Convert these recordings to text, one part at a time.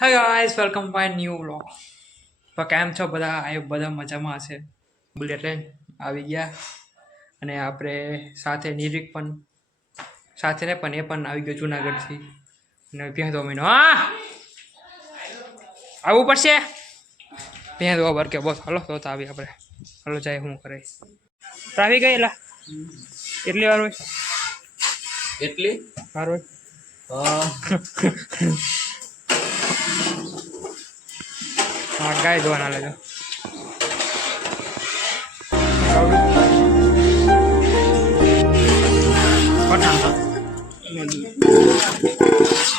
Hi guys welcome my new vlog તો કેમ છો બધા? આ બધા મજામાં હશે. બુલેટ ટ્રેન આવી ગયા. અને આપણે સાથે નિરીક પણ સાથે ને પણ એ પણ આવી ગયો જુનાગઢથી. અને ભેંદો મહિનો હા! આવવું પડશે? ભેંદો બર કે બસ હલો તો આવી આપણે. હલો જાય હું કરે. તો આવી ગઈ એલા કેટલી વાર હોય? એટલી? વાર હોય? હા, ગાય ધોવાના લેજો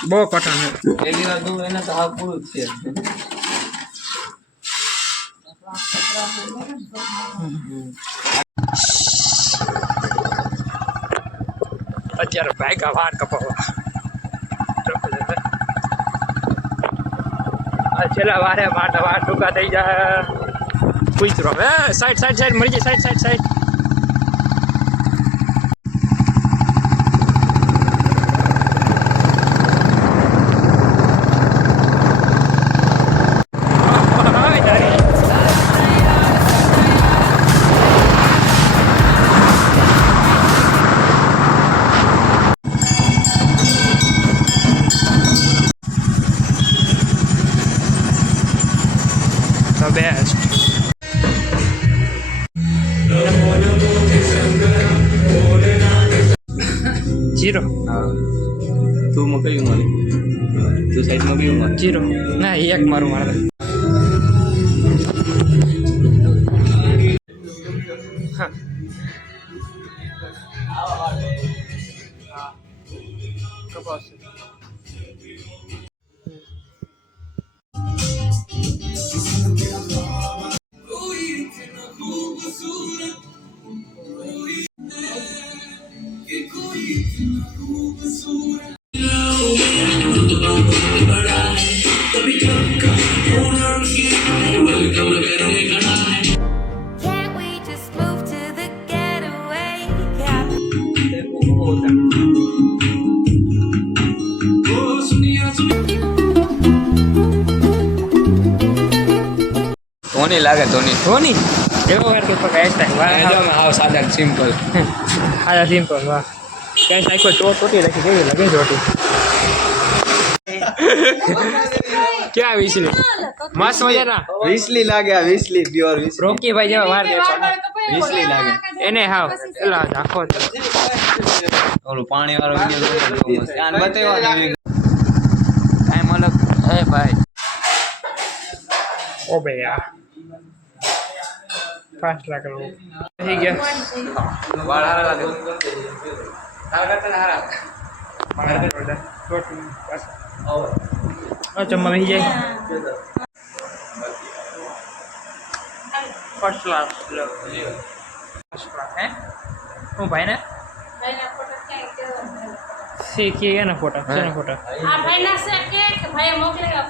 બહુ કઠણ પહેલી વાર દઉં એને તો હા પૂરું જ છે. અત્યારે ભાઈ વાર કપાવા છેલ્લા વારે માટે વાર ટૂંકા થઈ જાય. કુતરો હે, સાઈડ સાઈડ સાઈડ, મળી જાય, side side side. The best. Zero તું માં કયું મને તું સાઈડમાં કયું મને જીરો ના એક મારું મારે. હા. કપાસ. ધોની લાગે ધોની. ધોની? એવો વાર કે પકડાય થાય વાહ એકદમ આવ સાદા સિમ્પલ સાદા સિમ્પલ વાહ. કઈ સાઈકો ટો ટોટી રાખી? કેવી લાગે જોટી ક્યાં વિસલી મસ્ત મજાના? વીસલી લાગે આ વીસલી પ્યોર વિસલી. રોકી ભાઈ જેવા વાર દે વીસલી લાગે. એને હાવ એલા આખો ઓલું પાણી વાળો વિડિયો આન બતાવ્યો કાઈ મતલબ એ ભાઈ ઓ બે યાર પાંચ લાખ રૂપિયા થઈ ગયા વાળ હારા લાગે હારા કરતા હારા હા જમવા બેસી જાય ફર્સ્ટ ક્લાસ ફર્સ્ટ ક્લાસ હે હું ભાઈ ને શીખી ગયા ને ફોટા શેના ફોટા આ છે કે ભાઈ મોકલેલા